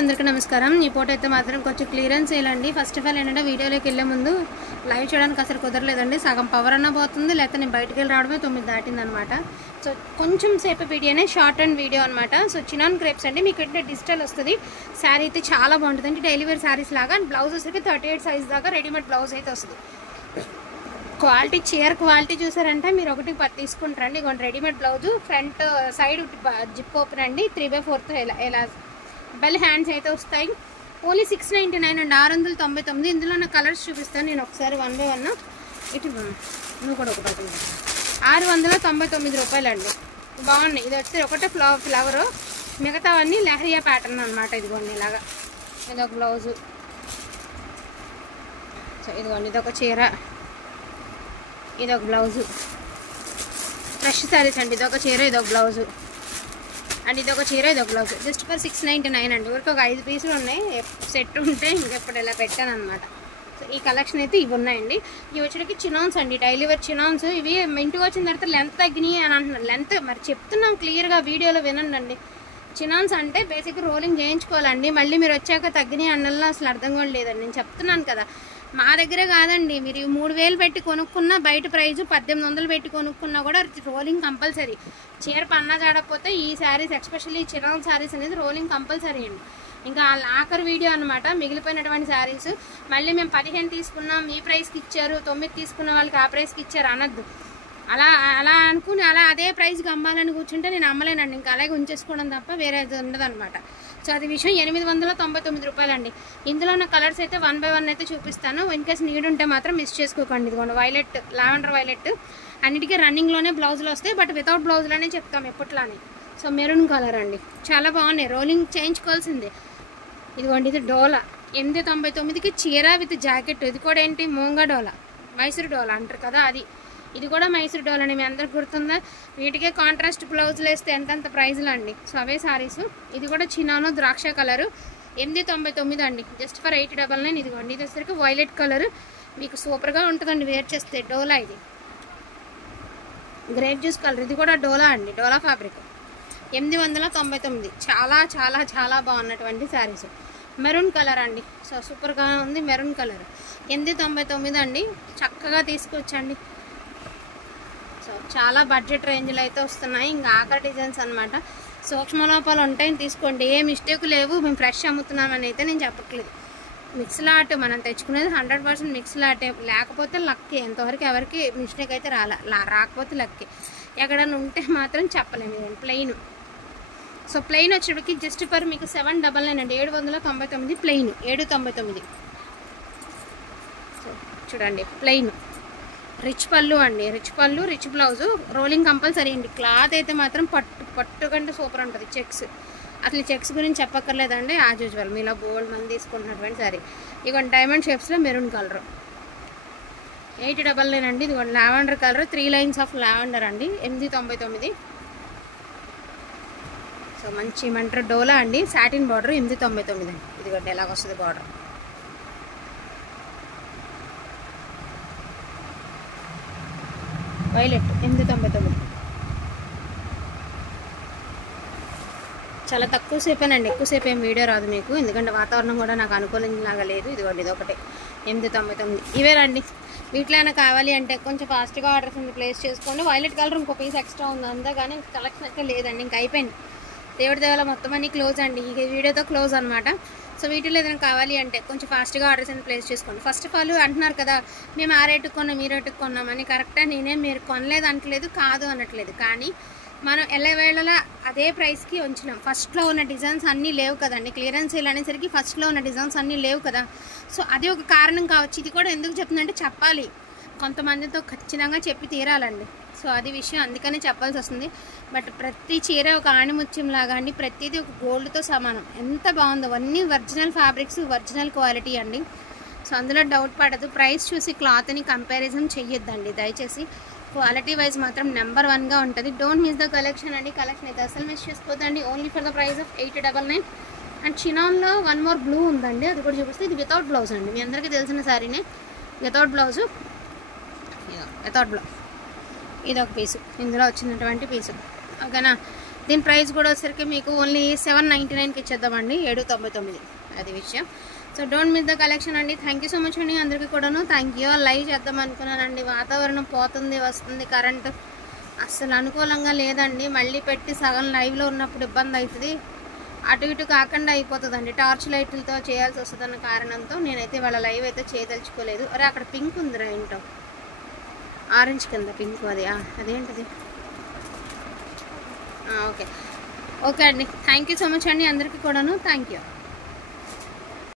అందరికీ నమస్కారం। ఈ ఫోటో అయితే మాత్రం కొంచెం క్లియరెన్స్ చేయాలండి। ఫస్ట్ ఆఫ్ ఆల్ ఏంటంటే వీడియోలోకి వెళ్ళే ముందు లైవ్ చేయడానికి అసలు కుదరలేదండి। సగం పవర్ అన్న పోతుంది, లేకపోతే నేను బయటికి వెళ్ళి రావడమే 9 దాటింది అనమాట। సో కొంచెం సేపు వీడియోనే, షార్ట్ అండ్ వీడియో అనమాట। సో చినాన్ క్రేప్స్ అండి, మీకు ఏంటంటే డిజిటల్ వస్తుంది। శారీ అయితే చాలా బాగుంటుందండి, డైలీ వేర్ శారీస్ లాగా। అండ్ బ్లౌజ్ వచ్చేసరికి 38 సైజ్ దాకా రెడీమేడ్ బ్లౌజ్ అయితే వస్తుంది। క్వాలిటీ, చీర క్వాలిటీ చూసారంటే మీరు ఒకటి తీసుకుంటారండి। ఇగోండి readymade blouse, front side zip open అండి, 3/4 ఎలా బెల్ హ్యాండ్స్ అయితే వస్తాయి। ఓన్లీ 699 అండి, 699। ఇందులో నా కలర్స్ చూపిస్తాను నేను ఒకసారి 1 by 1। ఇటు నువ్వు కూడా ఒకటి 699 రూపాయలు అండి, బాగున్నాయి। ఇది వచ్చి ఒకటే ఫ్లవరు, మిగతావన్నీ లెహరియా ప్యాటర్న్ అనమాట। ఇదిగోండి ఇలాగా, ఇదొక బ్లౌజు, సో ఇదిగోండి ఇదొక చీర, ఇదొక బ్లౌజు, ఫ్రెష్ శారీస్ అండి। ఇదొక చీర, ఇదొక బ్లౌజు, అండ్ ఇదొక చీర, ఇదొక బ్లౌజ్, జస్ట్ ఫర్ 699 అండి। ఊరికి ఒక 5 పీసులు ఉన్నాయి, సెట్ ఉంటే ఇంకెప్పుడు ఇలా పెట్టాను అనమాట। సో ఈ కలెక్షన్ అయితే ఇవి ఉన్నాయండి। ఇవి వచ్చేటికి చినాన్స్ అండి, డైలీ వేర్ చినాన్స్। ఇవి ఇంటికి వచ్చిన తర్వాత లెంత్ తగ్గినాయి అని అంటున్నారు। లెంత్ మరి చెప్తున్నాం క్లియర్గా, వీడియోలో వినండి। చినాన్స్ అంటే బేసిక్ రోలింగ్ చేయించుకోవాలండి, మళ్ళీ మీరు వచ్చాక తగ్గినాయి అన్నల్లో అసలు అర్థం కూడా లేదండి। నేను చెప్తున్నాను కదా, మా దగ్గరే కాదండి, మీరు 3000 పెట్టి కొనుక్కున్న బయట ప్రైజు 1800 పెట్టి కొనుక్కున్నా కూడా రోలింగ్ కంపల్సరీ। చీర పన్నా జాడకపోతే ఈ శారీస్, ఎస్పెషల్లీ చిరాన్ శారీస్ అనేది రోలింగ్ కంపల్సరీ అండి। ఇంకా ఆఖరి వీడియో అనమాట, మిగిలిపోయినటువంటి శారీస్ మళ్ళీ మేము 15 తీసుకున్నాం ఈ ప్రైస్కి ఇచ్చారు, 9 తీసుకున్న వాళ్ళకి ఆ ప్రైస్కి ఇచ్చారు అనద్దు। అలా అనుకుని అదే ప్రైస్కి అమ్మాలని కూర్చుంటే నేను అమ్మలేనండి, ఇంకా అలాగే ఉంచేసుకోవడం తప్ప వేరే ఉండదన్నమాట। సో అది విషయం, 899 రూపాయలు అండి। ఇందులో నా కలర్స్ అయితే 1 by 1 అయితే చూపిస్తాను, ఇన్కేస్ నీడ్ ఉంటే మాత్రం మిస్ చేసుకోకండి। ఇదిగోండి వైలెట్, లావెండర్ వైలెట్, అన్నిటికీ రన్నింగ్లోనే బ్లౌజులు వస్తాయి, బట్ వితౌట్ బ్లౌజ్లోనే చెప్తాం ఎప్పట్లానే। సో మెరూన్ కలర్ అండి, చాలా బాగున్నాయి, రోలింగ్ చేయించుకోవాల్సిందే। ఇదిగోండి ఇది డోలా, 899కి చీర విత్ జాకెట్। ఇది కూడా ఏంటి, మోంగా డోలా, మైసూర్ డోలా అంటారు కదా అది, ఇది కూడా మైసూర్ డోలా అని మీ అందరికి గుర్తుందా? వీటికే కాంట్రాస్ట్ బ్లౌజులు వేస్తే ఎంతంత ప్రైజులు అండి। సో అవే సారీస్। ఇది కూడా చినానో ద్రాక్ష కలరు, 899 అండి, జస్ట్ ఫర్ 899। ఇదిగోండి ఇది వచ్చేసరికి వైలెట్ కలర్, మీకు సూపర్గా ఉంటుందండి వేర్ చేస్తే। డోలా, ఇది గ్రేప్ జ్యూస్ కలర్, ఇది కూడా డోలా అండి, డోలా ఫ్యాబ్రిక్, 899। చాలా చాలా చాలా బాగున్నటువంటి శారీస్। మెరూన్ కలర్ అండి, సో సూపర్గా ఉంది మెరూన్ కలర్, 899 అండి, చక్కగా తీసుకొచ్చండి। సో చాలా బడ్జెట్ రేంజ్లో అయితే వస్తున్నాయి, ఇంకా ఆఖరి డిజైన్స్ అనమాట। సూక్ష్మ లోపాలు ఉంటాయని తీసుకోండి, ఏ మిస్టేక్ లేవు, మేము ఫ్రెష్ అమ్ముతున్నామని అయితే నేను చెప్పట్లేదు। మిక్స్ లాట్ మనం తెచ్చుకునేది 100% మిక్స్ లాటే, లేకపోతే లక్కే, ఎంతవరకు ఎవరికి మిస్టేక్ అయితే రాకపోతే లక్కే, ఎక్కడైనా ఉంటే మాత్రం చెప్పలేము। ప్లెయిన్, సో ప్లెయిన్ వచ్చేటికి జస్ట్ ఫర్ మీకు 799 అండి, 799 ప్లెయిన్, 799। సో చూడండి ప్లెయిన్, రిచ్ పళ్ళు అండి, రిచ్ పళ్ళు, రిచ్ బ్లౌజు, రోలింగ్ కంపల్సరీ అండి। క్లాత్ అయితే మాత్రం పట్టు కంటే సూపర్ ఉంటుంది। చెక్స్, అసలు చెక్స్ గురించి చెప్పక్కర్లేదండి, యాజ్ యూజువల్ మీలో బోల్డ్ మంది తీసుకుంటున్నటువంటి సారీ। ఇదిగోండి డైమండ్ షేప్స్లో మెరూన్ కలర్, 899 అండి। ఇదిగోండి lavender colour, 3 lines of lavender అండి, 899। సో మంచి మంటర్ డోలా అండి, సాటిన్ బార్డర్, 899 అండి। ఇదిగోండి ఎలాగ వస్తుంది బార్డర్, వైలెట్, 899। చాలా తక్కువ సేపేనండి, ఎక్కువసేపు ఏం వీడియో రాదు మీకు, ఎందుకంటే వాతావరణం కూడా నాకు అనుకూలంలాగా లేదు। ఇదిగోండి ఇది ఒకటే 899, ఇవే రండి। వీటిలో అయినా కావాలి అంటే కొంచెం ఫాస్ట్గా ఆర్డర్స్ ప్లేస్ చేసుకోండి। వైలెట్ కలర్ ఇంకో పీస్ ఎక్స్ట్రా ఉంది, అంతా కానీ కలెక్షన్ అయితే లేదండి, ఇంకా అయిపోయింది। దేవుడి దేవాల మొత్తం అన్ని క్లోజ్ అండి, ఈ వీడియోతో క్లోజ్ అనమాట। సో వీటిలో ఏదైనా కావాలి అంటే కొంచెం ఫాస్ట్గా ఆర్డర్స్ అని ప్లేస్ చేసుకోండి। ఫస్ట్ ఆఫ్ ఆల్ అంటున్నారు కదా, మేము ఆ రేటుకి కొన్నాం ఈ రేటుకి కొన్నామని, కరెక్టా, నేనేం మీరు కొనలేదు అనట్లేదు, కాదు అనట్లేదు, కానీ మనం ఎల్లవేళలా అదే ప్రైస్కి ఉంచినాం। ఫస్ట్లో ఉన్న డిజైన్స్ అన్నీ లేవు కదండి, క్లియరెన్స్ సేల్ అనేసరికి ఫస్ట్లో ఉన్న డిజైన్స్ అన్నీ లేవు కదా, సో అది ఒక కారణం కావచ్చు। ఇది కూడా ఎందుకు చెప్తుందంటే చెప్పాలి, కొంతమందితో ఖచ్చితంగా చెప్పి తీరాలండి, సో అది విషయం, అందుకనే చెప్పాల్సి వస్తుంది। బట్ ప్రతి చీర ఒక ఆణిముత్యం లాగా అండి, ప్రతిదీ ఒక గోల్డ్తో సమానం, ఎంత బాగుందో, అన్నీ ఒరిజినల్ ఫ్యాబ్రిక్స్, ఒరిజినల్ క్వాలిటీ అండి। సో అందులో డౌట్ పడదు, ప్రైస్ చూసి క్లాత్ని కంపారిజన్ చెయ్యొద్దండి దయచేసి, క్వాలిటీ వైజ్ మాత్రం నెంబర్ 1గా ఉంటుంది। డోంట్ మిస్ ద కలెక్షన్ అండి, కలెక్షన్ అయితే అసలు మిస్ చేసుకోవద్దండి, only for the price of 899। And చినాన్లో 1 more బ్లూ ఉందండి, అది కూడా చూపిస్తే, ఇది వితౌట్ బ్లౌజ్ అండి, మీ అందరికీ తెలిసిన శారీనే, వితౌట్ బ్లౌజు, వితౌట్ బ్లౌజ్, ఇది ఒక పీసు, ఇందులో వచ్చినటువంటి పీసు, ఓకేనా। దీని ప్రైస్ కూడా వచ్చేసరికి మీకు ఓన్లీ 799కి ఇచ్చేద్దామండి, 799 అది విషయం. So don't miss the collection అండి. థ్యాంక్ యూ సో మచ్ అండి అందరికీ కూడాను. Thank you. లైవ్ చేద్దాం అనుకున్నానండి, వాతావరణం పోతుంది వస్తుంది, కరెంటు అస్సలు అనుకూలంగా లేదండి. మళ్ళీ పెట్టి సగం లైవ్లో ఉన్నప్పుడు ఇబ్బంది అవుతుంది, అటు ఇటు కాకుండా అయిపోతుందండి. టార్చ్ లైట్లతో చేయాల్సి వస్తుందన్న కారణంతో నేనైతే వాళ్ళ లైవ్ అయితే చేయదలుచుకోలేదు. అరే అక్కడ పింక్ ఉందిరా ఏంటో, ఆరెంజ్ కింద పింక్, అదేంటిది? ఓకే ఓకే అండి. థ్యాంక్ యూ సో మచ్ అండి అందరికీ కూడాను. Thank you.